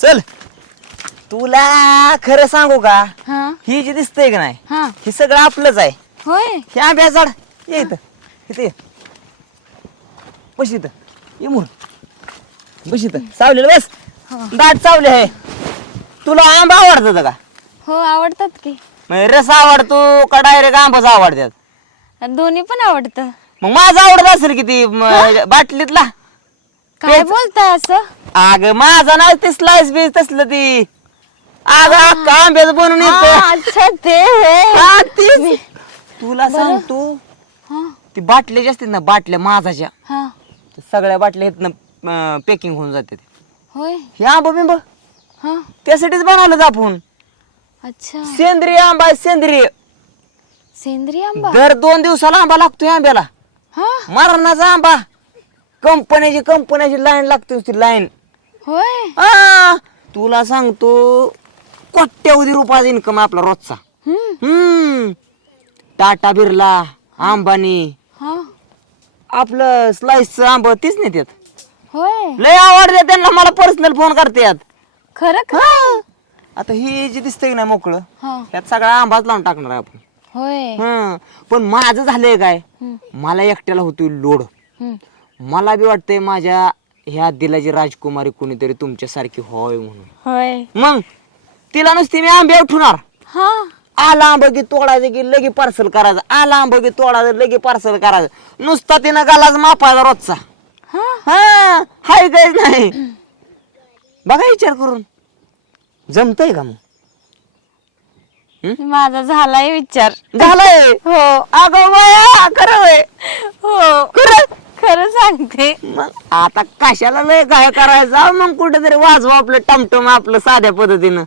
चल. तुला खरं सांगू का? हा. ही जी दिसतंय का नाही हा. ही सगळं आपलंच आहे. होय. हे आंब्या झाड. ये इथं. इथे ये. बस इथं. ये मूर. बस इथं. सावलेलं बस. दाट सावली आहे. तुला आंबा आवडतात का? हो आवडतात की. म्हणजे रस आवडतो का डायरेक्ट आंबाच आवडतात? दोन्ही पण आवडतं. मग माझं आवडत असेल किती बाटलीतला. काय. बोलताय असं? अग माझा नाही ते स्लाइस बीस तसलं ती. अग अख्खा आंब्याचं बनवून हा, येत अच्छा ते. तुला सांगतो हा. ती बाटल्या ज्या असतात ना बाटल्या माझाच्या हा. त्या सगळ्या बाटल्या इथनं पॅकिंग होऊन जाते होय? हे आंबा बिंब. हा. त्यासाठीच बनवलं आपण. अच्छा. सेंद्रिय आंबा आहे सेंद्रिय. सेंद्रिय आंबा? दर दोन दिवसाला आंबा लागतोय आंब्याला. हा. मरणाचा आंबा. कंपन्याची कंपन्याची लाईन लागते नुसती लाईन होय? आ, तुला सांगतो कोट्यवधी रुपयाचा इन्कम आपला रोजचा. हम्म. हम्म. टाटा बिर्ला अंबानी. हा. आपलं स्लाइसचं आंबा तीच नेतात होय. लय आवडते त्यांना मला पर्सनल फोन करतात. खरं का? आता ही जी दिसतंय ना मोकळं हा. त्यात सगळा आंबाच लावून टाकणार आहे आपण. होय. हं. पण माझं झालंय काय? हम्म, मला एकट्याला होतोय लोड हम्म. मला बी वाटतंय माझ्या ह्या दिलाची राजकुमारी कोणीतरी तुमच्यासारखी व्हावी म्हणून. होय. मग तिला नुसती मी आंबे उठवणार. हा. आला आंबा की तोडायचं की लगे पार्सल करायचं. आला आंबा की तोडायचं लगे पार्सल करायचं. नुसता तिनं गालाच मापायचा रोजचा. हा. हा हाय काहीच नाही. बघा विचार करून. जमतय का मग? माझा झालाय विचार. झालंय? हो. अगं वया खरं हो. खरं? खरं सांगते. मग आता कशाला लय काय करायचं? मग कुठेतरी वाजवा आपलं टमटम आपलं साध्या पद्धतीनं.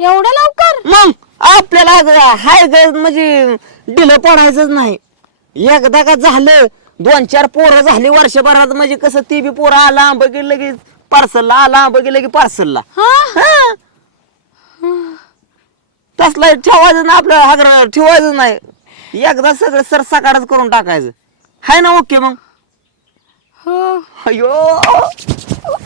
एवढं लवकर? मग आपल्याला ग- हाय ग म्हणजे डिलं पडायचंच नाही. एकदा का झालं दोन चार पोरं झाली वर्षभरात म्हणजे कसं ती बी पोरं आला बघितलं लगेच पार्सलला आला बघितलं की पार्सलला हा? तसला ठेवायचं ना आपलं हागर ठेवायचं नाही. एकदा सगळं सर सकाळच करून टाकायचं. हाय ना ओके मग. अयो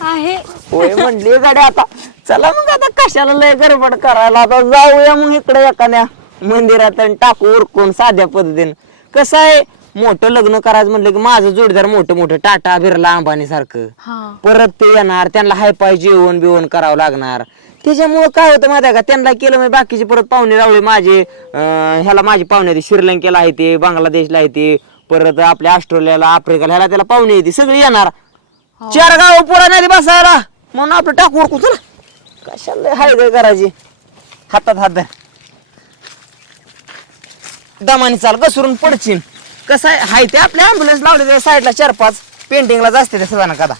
आहे. होय म्हणली गाडी आता. चला मग आता कशाला लय गडबड करायला? आता जाऊया मग इकडे एखाद्या मंदिरात आणि टाकू उरकून साध्या पद्धतीने. कसं आहे? मोठं लग्न करायचं म्हणलं की माझं जोडीदार मोठं मोठं टाटा बिर्ला अंबानी सारखं. हा. परत ते येणार त्यांना हाय पाय जेवण बिवण करावं लागणार. त्याच्यामुळं काय होतं माहिती आहे का? त्यांना केलं म्हणजे बाकीचे परत पाहुणे रावळे माझे अं, ह्याला माझे पाहुणे आहेत श्रीलंकेला आहे ते बांगलादेशला आहे ते परत आपल्या ऑस्ट्रेलियाला आफ्रिकाला ह्याला त्याला पाहुणे येते सगळे येणार. चार गाव पुरा नाही बसायला. म्हणून आपलं टाकू उरकू चला कशाला हाय काय करायची हातात हात. दमाने चाल घसरून पडशील कसं आहे? हाय ते आपल्या अँब्युलन्स लावले साईडला चार पाच पेंटिंगलाच असते ते सदाना कदा.